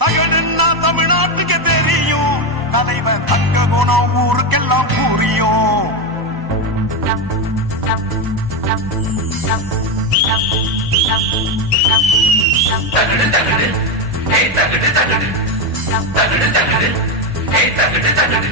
தகடுன்னா தமிழ்நாட்டுக்கு தெரியும், தலைவன் தக்க குணம் ஊருக்கெல்லாம் புரியும். தகடு தகடு, ஏய் தகடு தகடு, தகடு தகடு, ஏய் தகடு தகடு.